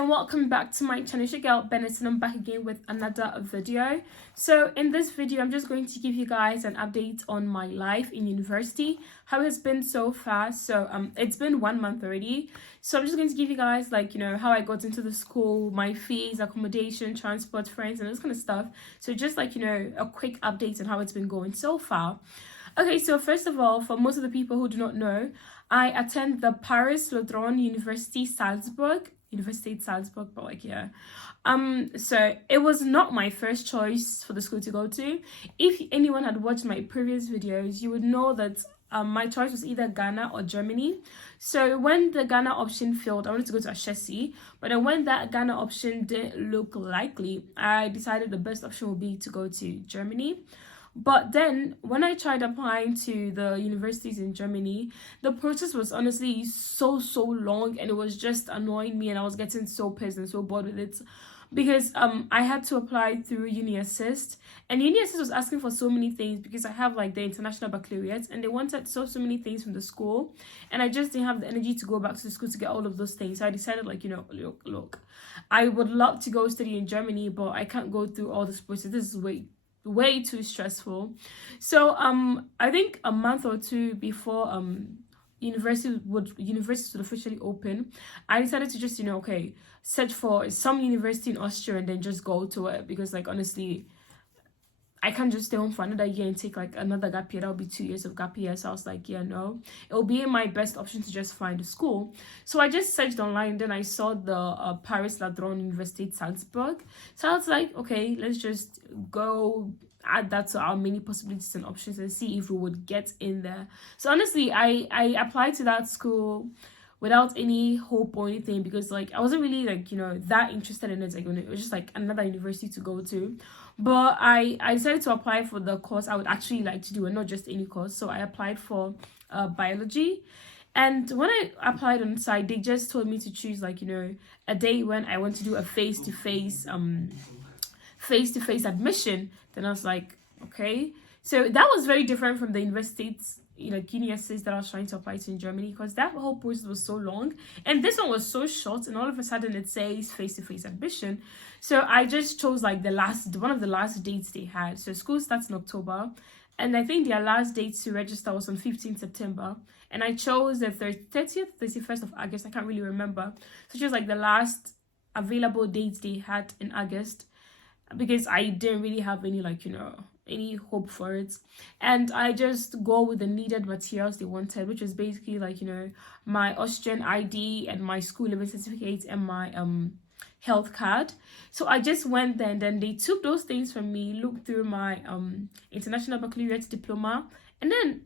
and welcome back to my channel. It's your girl Bennett, and I'm back again with another video. So in this video, I'm just going to give you guys an update on my life in university, how it's been so far. So it's been 1 month already, so I'm just going to give you guys how I got into the school, my fees, accommodation, transport, friends, and this kind of stuff. So just a quick update on how it's been going so far. Okay, so first of all, for most of the people who do not know, I attend the Paris Lodron University Salzburg, but so it was not my first choice for the school to go to. If anyone had watched my previous videos, you would know that my choice was either Ghana or Germany. So when the Ghana option failed, I wanted to go to Ashesi, but then when that Ghana option didn't look likely, I decided the best option would be to go to Germany. But then when I tried applying to the universities in Germany, the process was honestly so long, and it was just annoying me, and I was getting so pissed and so bored with it, because I had to apply through Uni Assist, and Uni Assist was asking for so many things because I have the international baccalaureate, and they wanted so many things from the school, and I just didn't have the energy to go back to the school to get all of those things. So I decided look, I would love to go study in Germany, but I can't go through all this process. This is way too stressful. So I think a month or two before universities would officially open, I decided to just search for some university in Austria and then just go to it, because honestly I can't just stay home for another year and take another gap year. That'll be 2 years of gap year. So I was like, yeah, no, it'll be my best option to just find a school. So I just searched online, then I saw the Paris Ladron University Salzburg. So I was like, okay, let's just go add that to our many possibilities and options and see if we would get in there. So honestly, I applied to that school without any hope or anything, because I wasn't really that interested in it. It was just another university to go to. But I decided to apply for the course I would actually like to do, and not just any course. So I applied for biology. And when I applied on the site, they just told me to choose a day when I want to do a face-to-face admission. Then I was like, okay. So that was very different from the universities Uni Assist that I was trying to apply to in Germany, because that whole process was so long, and this one was so short, and all of a sudden it says face-to-face admission. So I just chose one of the last dates they had. So school starts in October, and I think their last date to register was on 15th September, and I chose the 30th, 31st of August. I can't really remember. So it was the last available dates they had in August, because I didn't really have any any hope for it, and I just go with the needed materials they wanted, which is basically my Austrian ID and my school living certificate and my health card. So I just went there, and then they took those things from me, looked through my international baccalaureate diploma, and then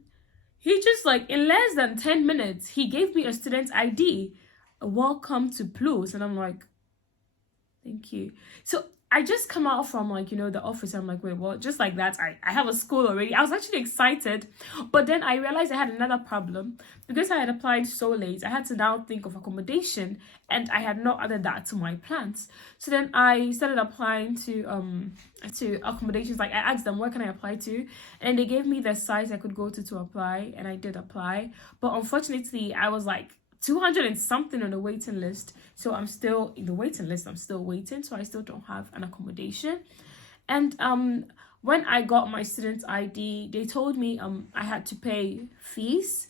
he just in less than 10 minutes he gave me a student ID, a welcome to Plus, and I'm like, thank you. So I just come out from the office. I'm like, wait, what? Just like that, I have a school already. I was actually excited, but then I realized I had another problem, because I had applied so late. I had to now think of accommodation, and I had not added that to my plans. So then I started applying to accommodations. I asked them, where can I apply to, and they gave me the sites I could go to apply, and I did apply. But unfortunately, I was 200 and something on the waiting list, so I'm still in the waiting list. I'm still waiting, so I still don't have an accommodation. And when I got my student ID, they told me I had to pay fees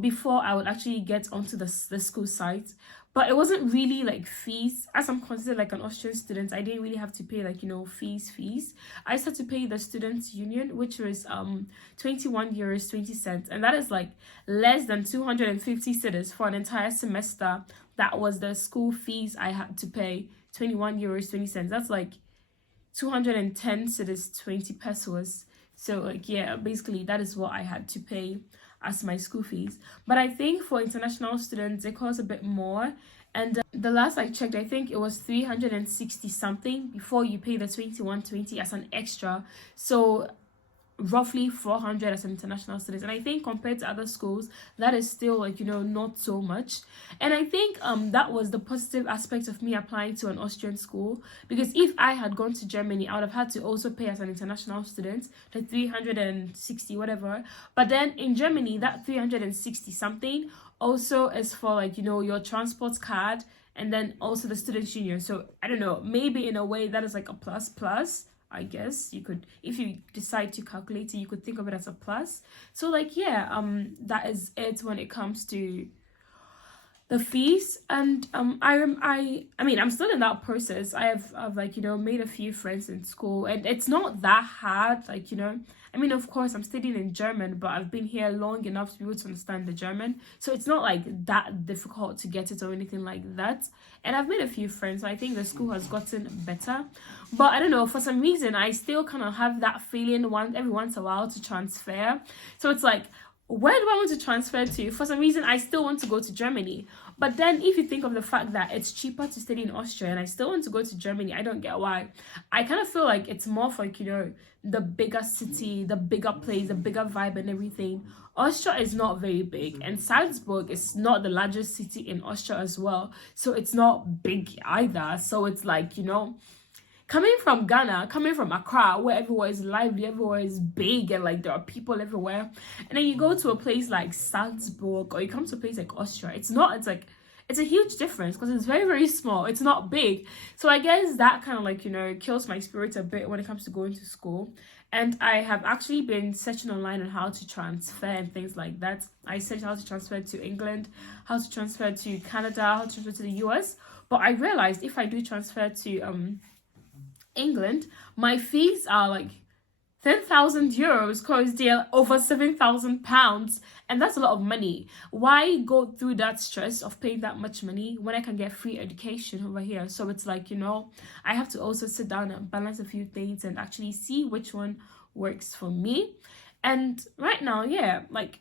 before I would actually get onto the school site. But it wasn't really fees, as I'm considered an Austrian student. I didn't really have to pay fees. I just had to pay the students' union, which was 21 euros 20 cents, and that is less than 250 cedis for an entire semester. That was the school fees I had to pay, 21 euros 20 cents. That's 210 cedis, 20 pesos. So yeah, basically that is what I had to pay as my school fees. But I think for international students it costs a bit more, and the last I checked, I think it was 360 something before you pay the 21.20 as an extra. So roughly 400 as an international student, and I think compared to other schools that is still not so much. And I think that was the positive aspect of me applying to an Austrian school, because if I had gone to Germany, I would have had to also pay as an international student the 360 whatever. But then in Germany, that 360 something also is for your transport card and then also the students union. So I don't know, maybe in a way that is like a plus plus. I guess you could, if you decide to calculate it, you could think of it as a plus. So like, yeah, that is it when it comes to the fees. And I mean, I'm still in that process. I've like, you know, made a few friends in school, and it's not that hard, like, you know. I mean, of course I'm studying in German, but I've been here long enough to be able to understand the German, so it's not like that difficult to get it or anything like that. And I've made a few friends, so I think the school has gotten better. But I don't know, for some reason I still kind of have that feeling every once in a while to transfer. So it's like, where do I want to transfer to? For some reason, I still want to go to Germany. But then if you think of the fact that it's cheaper to study in Austria and I still want to go to Germany, I don't get why. I kind of feel like it's more for, like, you know, the bigger city, the bigger place, the bigger vibe and everything. Austria is not very big, and Salzburg is not the largest city in Austria as well. So it's not big either. So it's like, you know, coming from Ghana, coming from Accra, where everywhere is lively, everywhere is big, and like there are people everywhere, and then you go to a place like Salzburg, or you come to a place like Austria, it's a huge difference, because it's very, very small. It's not big. So I guess that kind of, like, you know, kills my spirit a bit when it comes to going to school. And I have actually been searching online on how to transfer and things like that. I searched how to transfer to England, how to transfer to Canada, how to transfer to the US. But I realized if I do transfer to England, my fees are like 10,000 euros, because they're over 7,000 pounds, and that's a lot of money. Why go through that stress of paying that much money when I can get free education over here? So it's like, you know, I have to also sit down and balance a few things and actually see which one works for me. And right now, yeah, like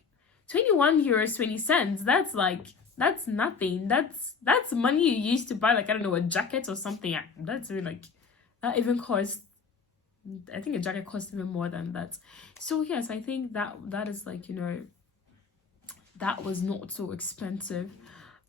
21 euros 20 cents, that's nothing. That's money you used to buy, like, I don't know, a jacket or something. That's really like, that even costs, I think a jacket costs even more than that. So yes, I think that is, like, you know, that was not so expensive.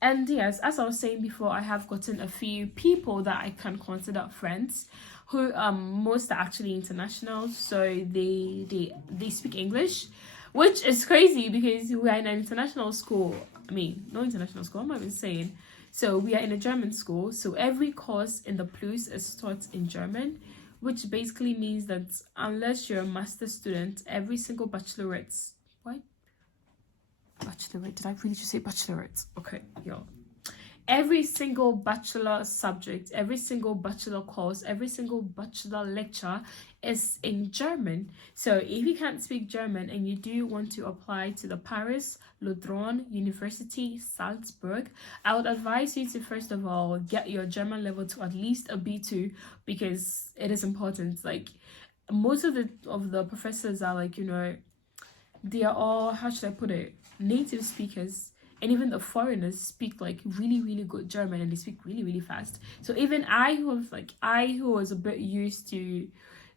And yes, as I was saying before, I have gotten a few people that I can consider friends, who most are actually international, so they speak English, which is crazy because we are in an international school. I mean, no international school, I'm not even saying. So we are in a German school, so every course in the Plus is taught in German, which basically means that unless you're a master's student, every single bachelorette, what? Bachelorette, did I really just say bachelorette? Okay, yo. Every single bachelor subject, every single bachelor course, every single bachelor lecture is in German. So if you can't speak German and you do want to apply to the Paris Lodron University Salzburg, I would advise you to first of all get your German level to at least a B2, because it is important. Like, most of the professors are, like, you know, they are all, how should I put it, native speakers. And even the foreigners speak like really, really good German, and they speak really, really fast. So even I who was a bit used to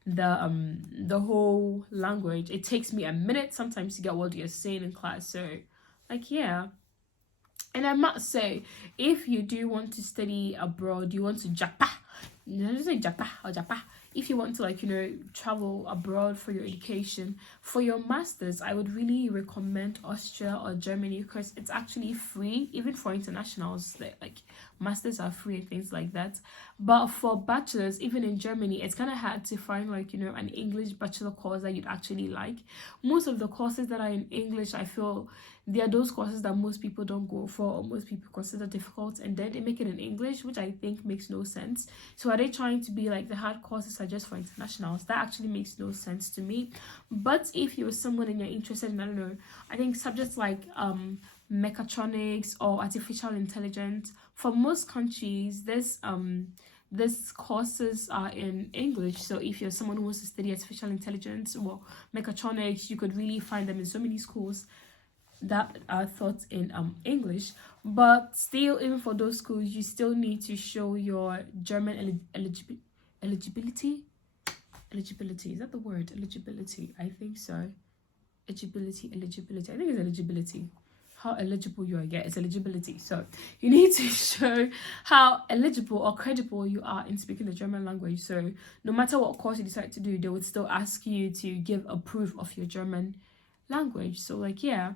the whole language, it takes me a minute sometimes to get what you're saying in class. So like, yeah. And I must say, if you do want to study abroad, you want to Japan, just say Japan or Japan. If you want to, like, you know, travel abroad for your education, for your masters, I would really recommend Austria or Germany, because it's actually free, even for internationals. Like masters are free and things like that. But for bachelors, even in Germany, it's kind of hard to find, like, you know, an English bachelor course that you'd actually like. Most of the courses that are in English, I feel they are those courses that most people don't go for, or most people consider difficult, and then they make it in English, which I think makes no sense. So are they trying to be like the hard courses are just for internationals? That actually makes no sense to me. But if you're someone and you're interested in, I don't know, I think subjects like mechatronics or artificial intelligence, for most countries, these courses are in English. So if you're someone who wants to study artificial intelligence or mechatronics, you could really find them in so many schools that are taught in English. But still, even for those schools, you still need to show your German eligibility. Is that the word? Eligibility, I think so. Eligibility, I think it's eligibility. How eligible you are, yeah, it's eligibility. So you need to show how eligible or credible you are in speaking the German language. So no matter what course you decide to do, they would still ask you to give a proof of your German language. So like, yeah,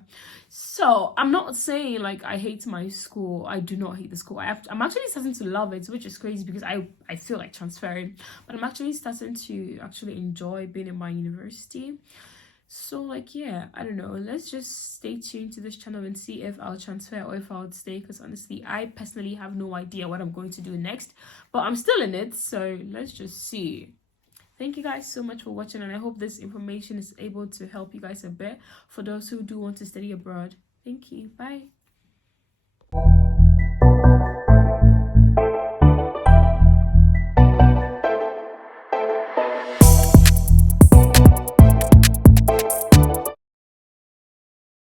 so I'm not saying like I hate my school. I do not hate the school. I'm actually starting to love it, which is crazy because I feel like transferring, but I'm actually starting to actually enjoy being in my university. So like, yeah, I don't know, let's just stay tuned to this channel and see if I'll transfer or if I'll stay, because honestly I personally have no idea what I'm going to do next, but I'm still in it, so let's just see. Thank you guys so much for watching, and I hope this information is able to help you guys a bit for those who do want to study abroad. Thank you. Bye.